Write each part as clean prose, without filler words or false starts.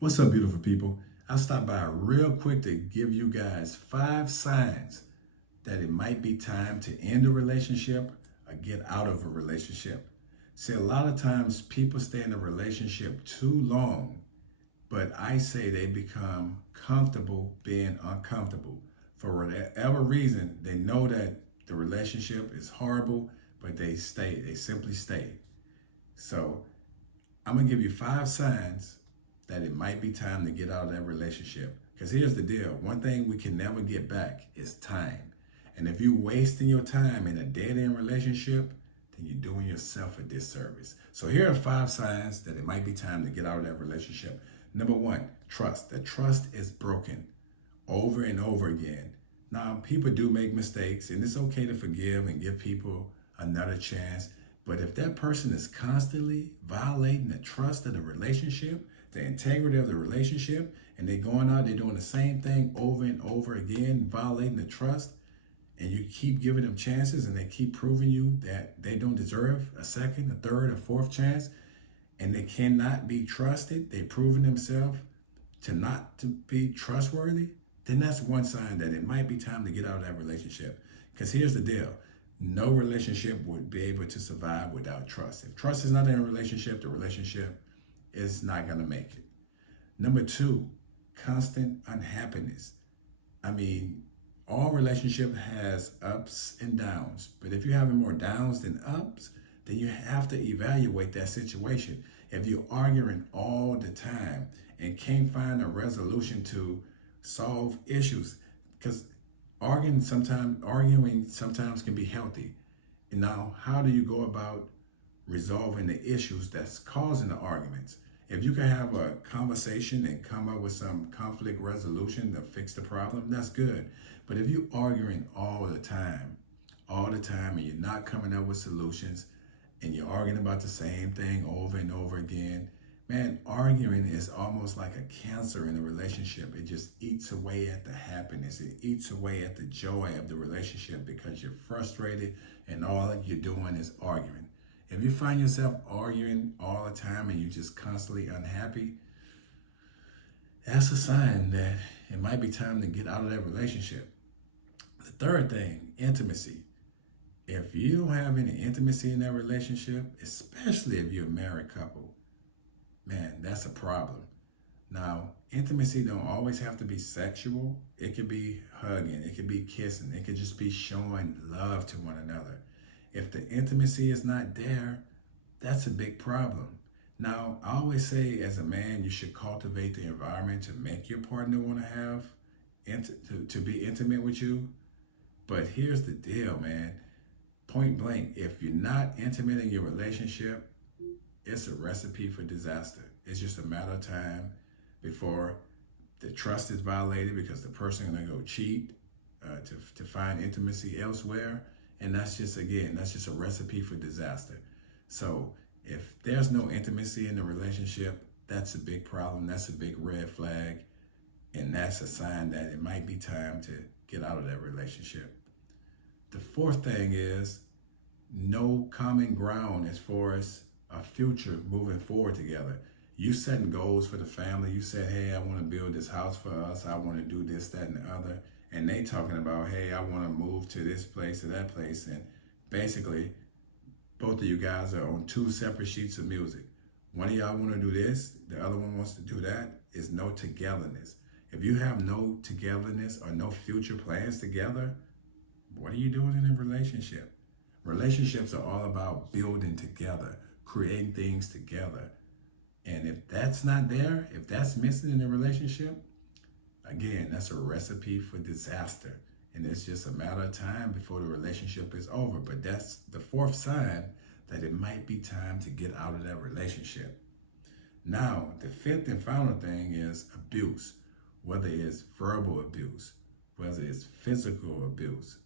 What's up, beautiful people? I'll stop by real quick to give you guys 5 signs that it might be time to end a relationship or get out of a relationship. See, a lot of times people stay in a relationship too long, but I say they become comfortable being uncomfortable. For whatever reason, they know that the relationship is horrible, but they stay. They simply stay. So I'm gonna give you 5 signs that it might be time to get out of that relationship. Because here's the deal: one thing we can never get back is time. And if you're wasting your time in a dead end relationship, then you're doing yourself a disservice. So here are 5 signs that it might be time to get out of that relationship. Number one, trust. The trust is broken over and over again. Now, people do make mistakes, and it's okay to forgive and give people another chance. But if that person is constantly violating the trust of the relationship, the integrity of the relationship, and they're going out, they're doing the same thing over and over again, violating the trust, and you keep giving them chances and they keep proving you that they don't deserve a second, a third, a fourth chance, and they cannot be trusted, they've proven themselves to not to be trustworthy, then that's one sign that it might be time to get out of that relationship. Because here's the deal: no relationship would be able to survive without trust. If trust is not in a relationship, the relationship is not going to make it. Number two, constant unhappiness. I mean, all relationship has ups and downs, but if you're having more downs than ups, then you have to evaluate that situation. If you're arguing all the time and can't find a resolution to solve issues, because arguing sometimes can be healthy. And now, how do you go about resolving the issues that's causing the arguments? If you can have a conversation and come up with some conflict resolution to fix the problem, that's good. But if you're arguing all the time, and you're not coming up with solutions, and you're arguing about the same thing over and over again, man, arguing is almost like a cancer in a relationship. It just eats away at the happiness. It eats away at the joy of the relationship because you're frustrated and all you're doing is arguing. If you find yourself arguing all the time and you're just constantly unhappy, that's a sign that it might be time to get out of that relationship. The third thing, intimacy. If you don't have any intimacy in that relationship, especially if you're a married couple, man, that's a problem. Now, intimacy don't always have to be sexual. It could be hugging, it could be kissing, it could just be showing love to one another. If the intimacy is not there, that's a big problem. Now, I always say as a man, you should cultivate the environment to make your partner want to have, to be intimate with you. But here's the deal, man. Point blank, if you're not intimate in your relationship, it's a recipe for disaster. It's just a matter of time before the trust is violated because the person is going to go cheat to find intimacy elsewhere. And that's just a recipe for disaster. So if there's no intimacy in the relationship, that's a big problem. That's a big red flag. And that's a sign that it might be time to get out of that relationship. The fourth thing is no common ground as far as a future moving forward together. You setting goals for the family. You said, hey, I want to build this house for us. I want to do this, that, and the other. And they talking about, hey, I want to move to this place or that place. And basically, both of you guys are on two separate sheets of music. One of y'all want to do this, the other one wants to do that. Is no togetherness. If you have no togetherness or no future plans together, what are you doing in a relationship? Relationships are all about building together, creating things together. And if that's not there, if that's missing in a relationship, again, that's a recipe for disaster. And it's just a matter of time before the relationship is over. But that's the fourth sign that it might be time to get out of that relationship. Now, the fifth and final thing is abuse, whether it's verbal abuse, whether it's physical abuse.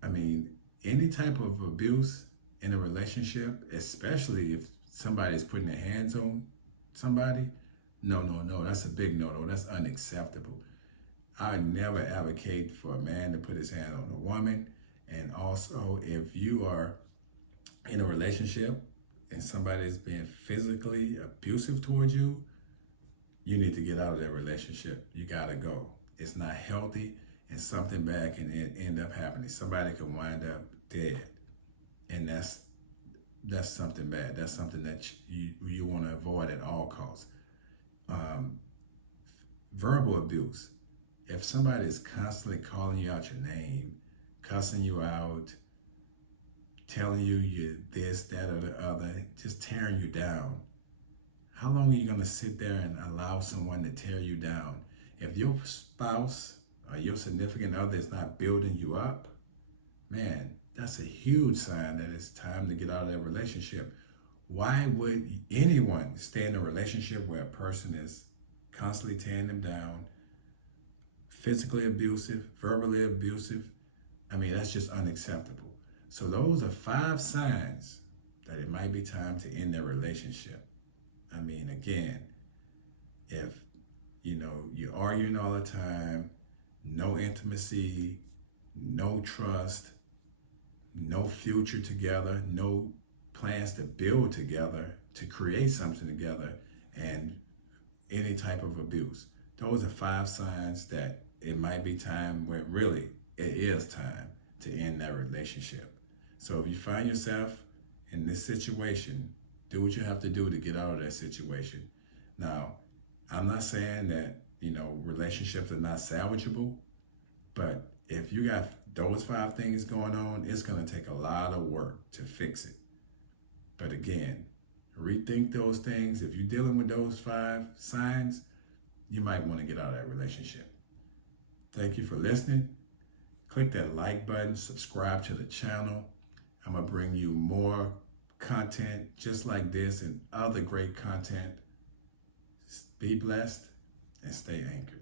I mean, any type of abuse in a relationship, especially if somebody's putting their hands on somebody, no, that's a big no, that's unacceptable. I never advocate for a man to put his hand on a woman. And also, if you are in a relationship and somebody is being physically abusive towards you, you need to get out of that relationship. You gotta go. It's not healthy, and something bad can end up happening. Somebody can wind up dead, and that's something bad. That's something that you want to avoid at all costs. Verbal abuse. If somebody is constantly calling you out your name, cussing you out, telling you you're this, that, or the other, just tearing you down, how long are you going to sit there and allow someone to tear you down? If your spouse or your significant other is not building you up, man, that's a huge sign that it's time to get out of that relationship. Why would anyone stay in a relationship where a person is constantly tearing them down, physically abusive, verbally abusive? I mean, that's just unacceptable. So those are 5 signs that it might be time to end their relationship. I mean, again, if you're arguing all the time, no intimacy, no trust, no future together, no plans to build together, to create something together, and any type of abuse. Those are 5 signs that it might be time, where really it is time to end that relationship. So if you find yourself in this situation, do what you have to do to get out of that situation. Now, I'm not saying that, relationships are not salvageable, but if you got those 5 things going on, it's going to take a lot of work to fix it. But again, rethink those things. If you're dealing with those 5 signs, you might want to get out of that relationship. Thank you for listening. Click that like button, subscribe to the channel. I'm going to bring you more content just like this and other great content. Be blessed and stay anchored.